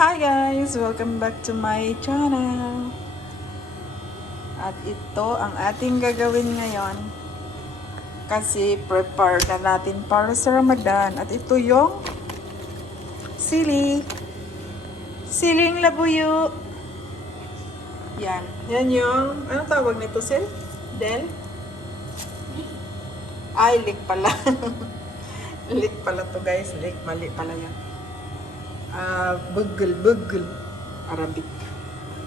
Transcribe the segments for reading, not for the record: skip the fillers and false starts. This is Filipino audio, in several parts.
Hi guys! Welcome back to my channel. At ito ang ating gagawin ngayon. Kasi prepare na natin para sa Ramadan. At ito yung sili. Siling labuyo. Yan. Yan yung, anong tawag nito, Sil? Del? Ay, lik pala. Lik pala to guys. Lik, mali pala yan. Bugel Arabic.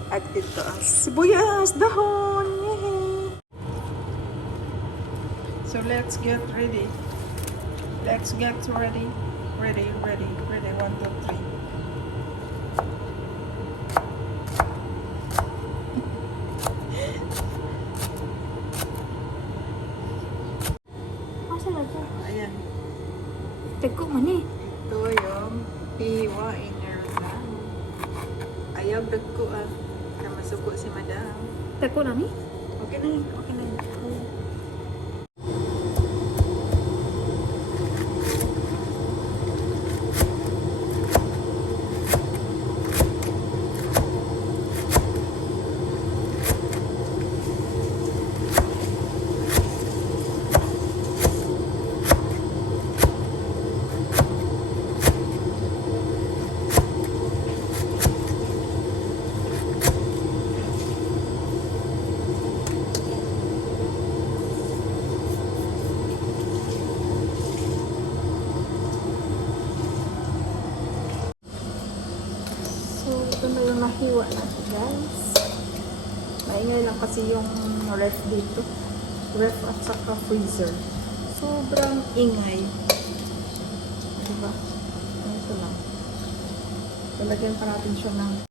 At ito ang sibuyas dahon. Yay! So let's get ready. Let's get ready. Ready. 1, 2, 3. Asa na to? Ayan. Tagko man eh. Ito yung piwa inerna. Ayaw dagko na masuko si madam. Tagko nami? Okay na yun. So, ito na yung nahiwa natin, guys. Maingay lang kasi yung ref dito. Ref at saka freezer. Sobrang ingay. Diba? Ito lang. Talagyan pa natin siya ng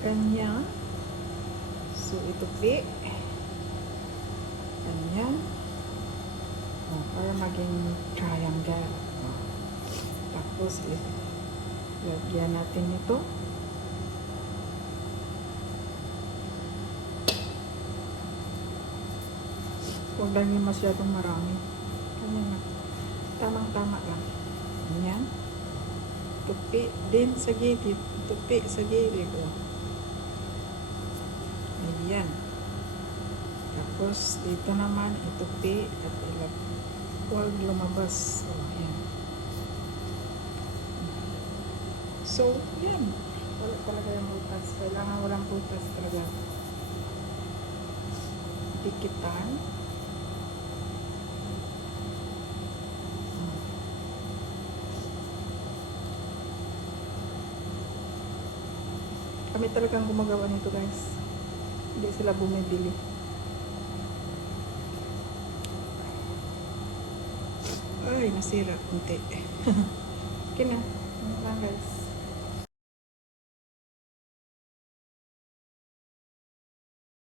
ganyan. So, ito pi. Ganyan. Para maging triangle. Tapos, lagyan natin ito. Huwag lang yung masyadong marami. Ganyan na. Tamang-tama lang. Ganyan. Tupi din sa gilid. Tupi sa gilid. Ayan. Tapos, dito naman, itupi at ilag. Huwag lumabas. So, ayan. So, yan. Wala talaga yung butas. Kailangan walang butas talaga. Dikitan. Kami talagang gumagawa nito, guys. Hindi sila bumibili. Ay, nasira kunti. Okay na. Ano lang, guys.